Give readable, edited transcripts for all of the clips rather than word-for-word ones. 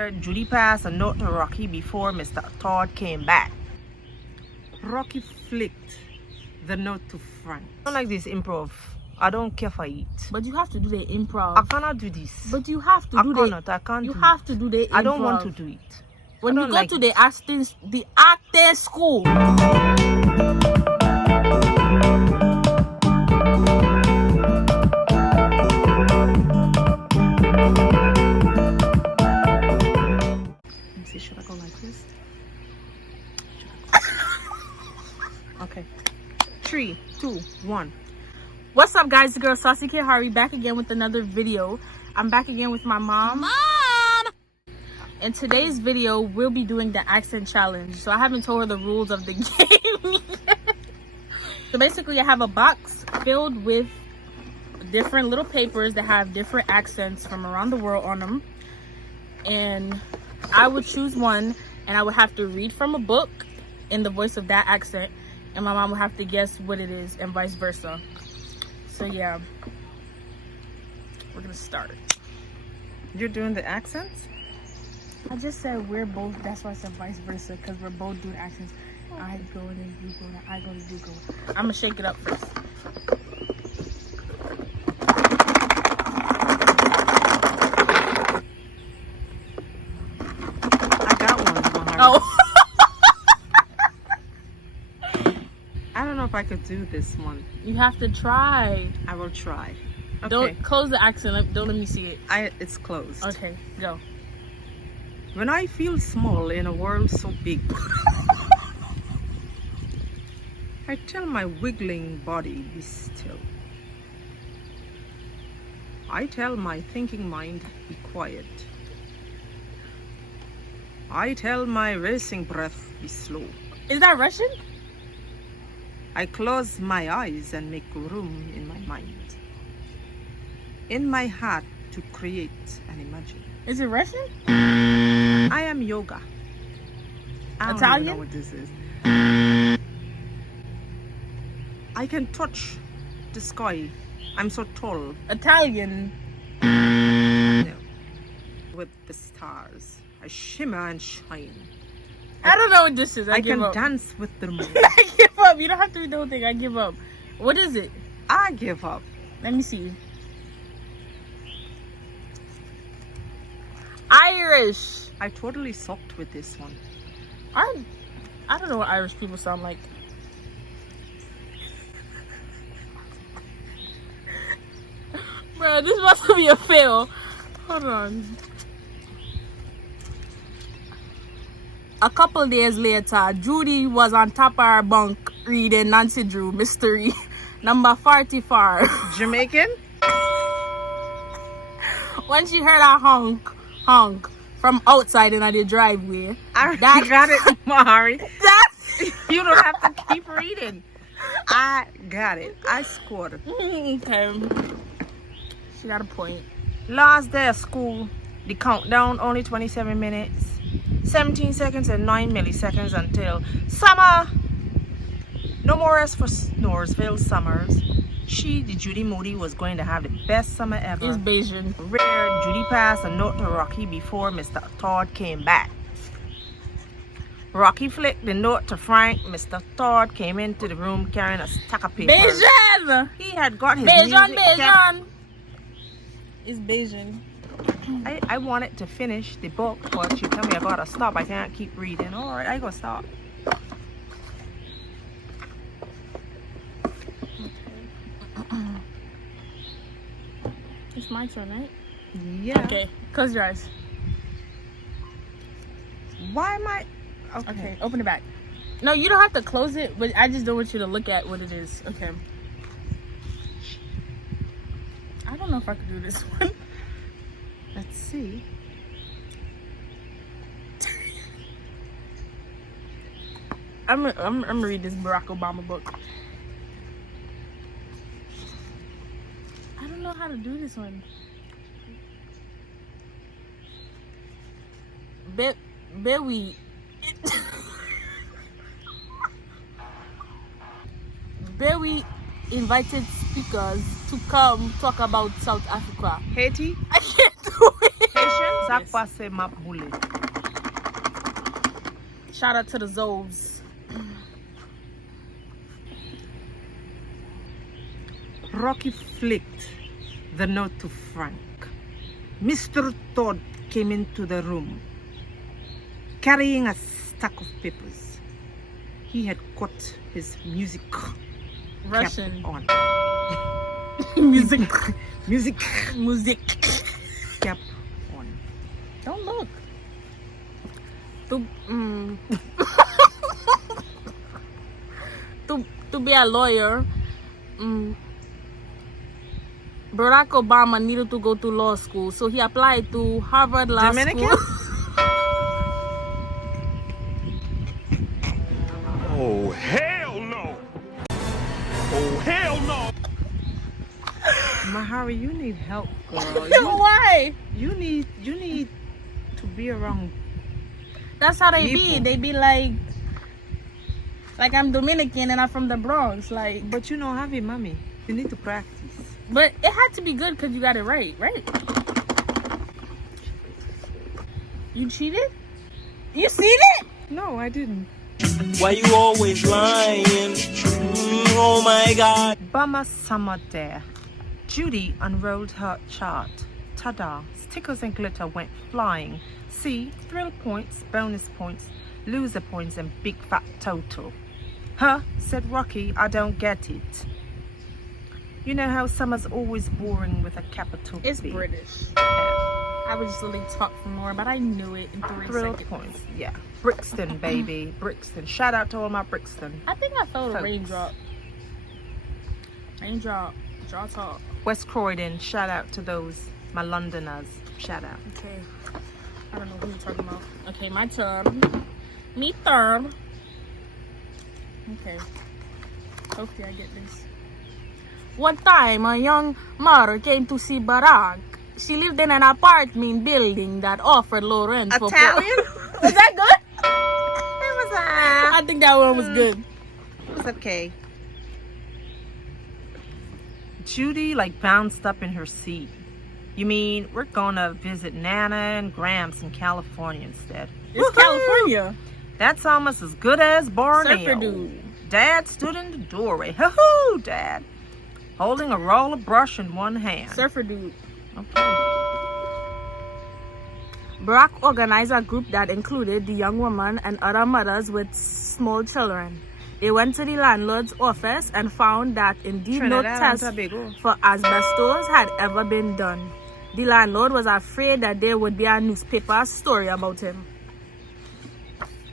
where Judy passed a note to Rocky before Mr. Todd came back. Rocky flicked the note to Frank. I don't like this improv. I don't care for it. But you have to do the improv. I cannot do this. But you have to do I can't. You have to do the improv. I don't want to do it. When you go like to the acting school. Should I go like this? Okay. 3, 2, 1. What's up, guys? The girl Saucy Kid Hari back again with another video. I'm back again with my mom. In today's video, we'll be doing the accent challenge. So I haven't told her the rules of the game yet. So basically, I have a box filled with different little papers that have different accents from around the world on them. And I would choose one, and I would have to read from a book in the voice of that accent, and my mom would have to guess what it is, and vice versa. So yeah, we're gonna start. You're doing the accents? I just said we're both, that's why I said vice versa, because we're both doing accents. I go and then you go, then I go and you go. I'm gonna shake it up first. Oh. I don't know if I could do this one. You have to try. I will try. Okay. Don't close the accent. Don't let me see it. It's closed. Okay, go. When I feel small in a world so big, I tell my wiggling body, be still. I tell my thinking mind, be quiet. I tell my racing breath, be slow. Is that Russian? I close my eyes and make room in my mind. In my heart to create and imagine. Is it Russian? I am yoga. I Italian? don't even know what this is. I can touch the sky. I'm so tall. Italian. No. With the stars. I shimmer and shine. I don't know what this is. I give can up. dance with the moon. I give up. You don't have to read the whole thing. I give up. What is it? I give up. Let me see. Irish. I totally sucked with this one. I don't know what Irish people sound like. Bro, this must be a fail. Hold on. A couple days later, Judy was on top of her bunk reading Nancy Drew Mystery number 44. Jamaican? When she heard a honk from outside in the driveway. I got it, Mari. That's You don't have to keep reading. I got it. I scored. okay. She got a point. Last day of school, the countdown only 27 minutes, 17 seconds and 9 milliseconds until summer. No more rest for Snoresville Summers. The Judy Moody, was going to have the best summer ever. It's Bayesian. Where Judy passed a note to Rocky before Mr. Todd came back. Rocky flicked the note to Frank. Mr. Todd came into the room carrying a stack of papers. Bayesian! He had got his Bayesian, music Bayesian! It's Bayesian. I wanted to finish the book, but you tell me I gotta stop. I can't keep reading. All right, I gotta stop. It's my turn, right? Yeah. Okay, close your eyes. Why am I? Okay, open it back. No, you don't have to close it, but I just don't want you to look at what it is. Okay. I don't know if I could do this one. Let's see. I'm gonna read this Barack Obama book. I don't know how to do this one. Bewi. Bewi invited speakers to come talk about South Africa. Haiti? I can't do it. Haitians? artist. passe map boule. Shout out to the Zoes. Rocky flicked the note to Frank. Mr. Todd came into the room, carrying a stack of papers. He had got his music Russian. cap on. Music. Music cap on. Don't look. To be a lawyer, Barack Obama needed to go to law school, so he applied to Harvard Law Dominican? School. Oh, hell no! Oh, hell no! Mahari, you need help, girl. Why? You need to be around. That's how they be. People. They be like I'm Dominican and I'm from the Bronx. Like, But you know, Javi, mommy, you need to practice. but it had to be good because you got it right? You cheated? You seen it? No, I didn't. Why you always lying? Oh my God. Bummer summer there. Judy unrolled her chart. Ta-da! Stickers and glitter went flying. See, thrill points, bonus points, loser points, and big fat total. Huh? Said Rocky, I don't get it. You know how summer's always boring with a capital It's B. British. I was just really talk for more, but I knew it in 3 Thrill seconds. points, yeah. Brixton, baby. Brixton. Shout out to all my Brixton. I think I felt a Folks. raindrop. Raindrop. Draw talk. West Croydon, shout out to those, my Londoners. Shout out. Okay. I don't know who you're talking about. Okay, my turn. Me turn. Okay. Hopefully I get this. One time, a young mother came to see Barack. She lived in an apartment building that offered low rent for Italian? Was that good? It was, I think that one was good. it was okay. Judy bounced up in her seat. You mean we're gonna visit Nana and Gramps in California instead? It's Woohoo! California. That's almost as good as Borneo. Surfer dude. Dad stood in the doorway. Hoo-hoo, Dad. Holding a roller brush in one hand. Surfer dude. Okay. Barack organized a group that included the young woman and other mothers with small children. They went to the landlord's office and found that indeed no Trinidad and test Tobago. for asbestos had ever been done. The landlord was afraid that there would be a newspaper story about him.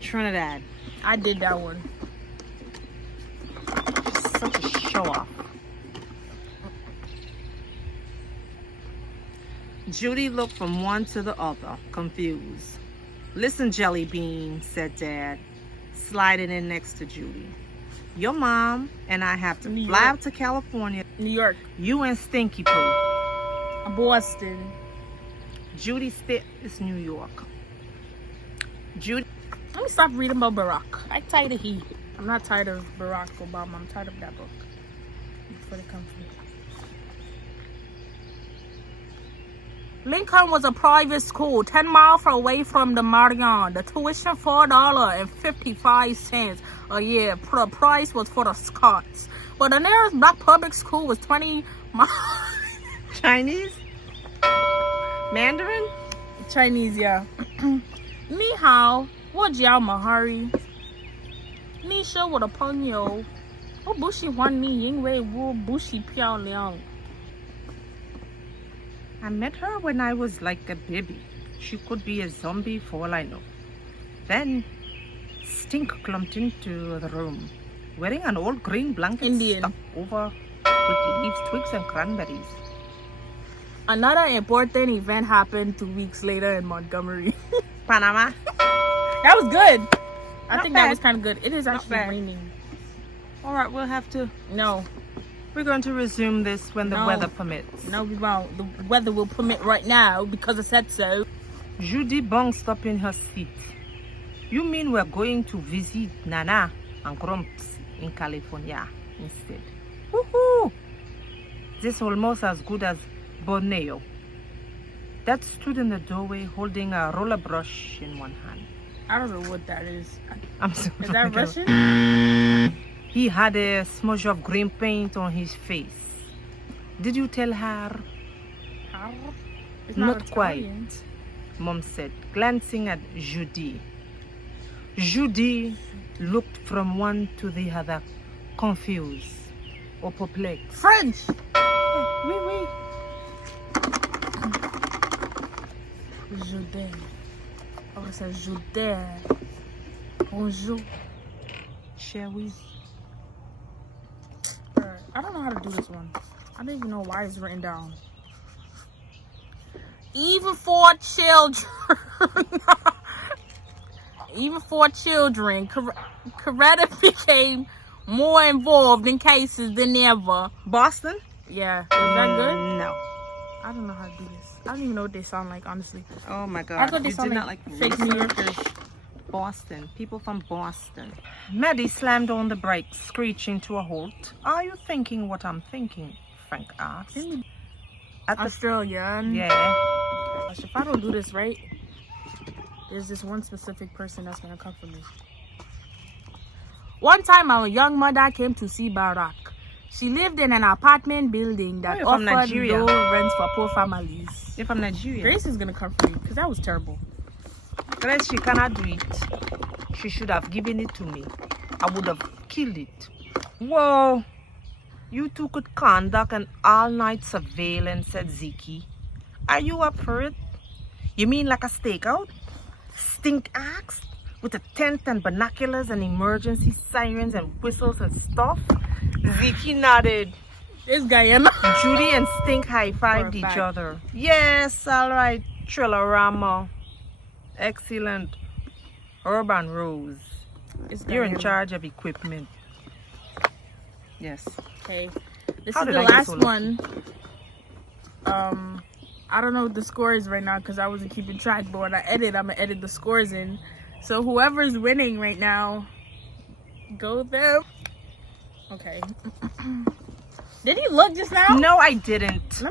Trinidad. I did that one. Such a show off. Judy looked from one to the other, confused. Listen, Jelly Bean, said Dad, sliding in next to Judy. Your mom and I have to New fly York. out to California. New York. You and Stinky Poo. Boston. Judy Stitt is New York. Judy. Let me stop reading about Barack. I'm tired of he. I'm not tired of Barack Obama. I'm tired of that book. For the country. Lincoln was a private school 10 miles away from the Marion. The tuition $4.55 a year. The price was for the Scots. But the nearest black public school was 20 miles. Chinese? Mandarin? Chinese, yeah. Ni hao, wo jiao mahari. Ni sure what a ponyo. Oh, bushi wan ni ying wei wu bushi piao liang. I met her when I was like a baby. She could be a zombie for all I know. Then Stink clumped into the room, wearing an old green blanket Indian. stuck over with leaves, twigs, and cranberries. Another important event happened 2 weeks later in Montgomery. Panama? That was good. I Not think bad. that was kind of good. It is Not actually bad. raining. All right, we'll have to. No, We're going to resume this when the No. weather permits. no, we won't. The weather will permit right now because I said so. Judy bounced up in her seat. You mean we're going to visit Nana and Grumps in California instead? Woohoo! This almost as good as Borneo. that stood in the doorway holding a roller brush in one hand. I don't know what that is. I'm sorry. Is that Russian? He had a smudge of green paint on his face. Did you tell her? It's Not Italian. quite, Mom said, glancing at Judy. Judy looked from one to the other, confused or perplexed. French. Oui, oui. Jude. Oh, it says Jude. Bonjour. Shall we? I don't know how to do this one. I don't even know why it's written down. Even for children. Even for children, Coretta became more involved in cases than ever. Boston? Yeah. Is that good? No. I don't know how to do this. I don't even know what they sound like, honestly. Oh my God. I thought they You sound did like not like fake New research? Yorkers. Boston. People from Boston. Maddie slammed on the brakes, screeching to a halt. Are you thinking what I'm thinking? Frank asked. At the Australian. yeah. Gosh, if I don't do this right, there's this one specific person that's gonna come for me. One time, a young mother came to see Barack. She lived in an apartment building that you're from offered Nigeria. low rents for poor families. You're from Nigeria. Grace is gonna come for me because that was terrible. Grace, she cannot do it. She should have given it to me. I would have killed it. Whoa. You two could conduct an all-night surveillance at Ziki. Are you up for it? You mean like a stakeout? Stink axe? With a tent and binoculars and emergency sirens and whistles and stuff? Ziki nodded. This Guyana. Judy and Stink high-fived For a each fact. other. Yes, all right, Trillerama. Excellent. Urban Rose. You're in Guyana. charge of equipment. Yes. Okay. This How is did the I get last so lucky? one. I don't know what the score is right now because I wasn't keeping track, but when I'm gonna edit the scores in. So whoever's winning right now, go them. Okay. Did he look just now? No, I didn't.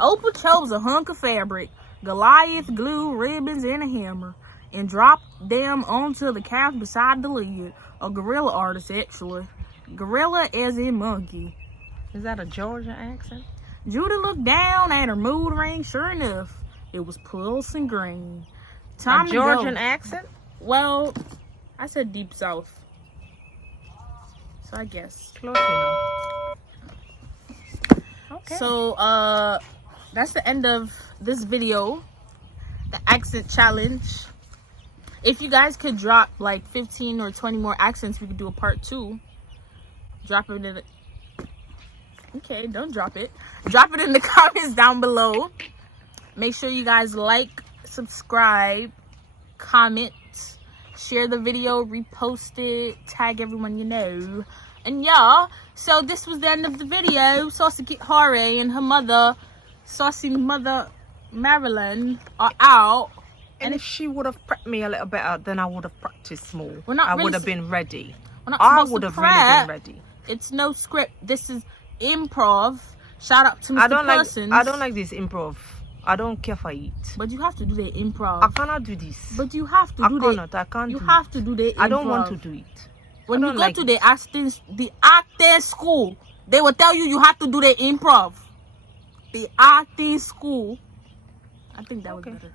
Opal chose a hunk of fabric, Goliath glue, ribbons, and a hammer, and dropped them onto the couch beside the lid. A gorilla artist, actually. Gorilla as in monkey. Is that a Georgia accent? Judy looked down at her mood ring. Sure enough, it was pulsing green. Time A to Georgian go. accent? Well, I said deep south. So I guess. Close enough. Okay. So, that's the end of this video. The accent challenge. If you guys could drop like 15 or 20 more accents, we could do a part 2. Drop it in the... Okay, don't drop it. Drop it in the comments down below. Make sure you guys like, subscribe, comment, share the video, repost it, tag everyone you know. And yeah, so this was the end of the video. Saucy Kit Hare and her mother, Saucy Mother Marilyn, are out. And if she would have prepped me a little better, then I would have practiced more. We're not I really would have been ready. We're not I supposed would to have really prep. been ready. It's no script. This is improv. Shout out to Mr. I don't Parsons. like this improv. I don't care for it. But you have to do the improv. I cannot do this. But you have to I do cannot. the. I can't. You do have it. to do the improv. I don't want to do it. When I you don't go like to it. the acting school, they will tell you have to do the improv. The acting school. I think that was Okay. better.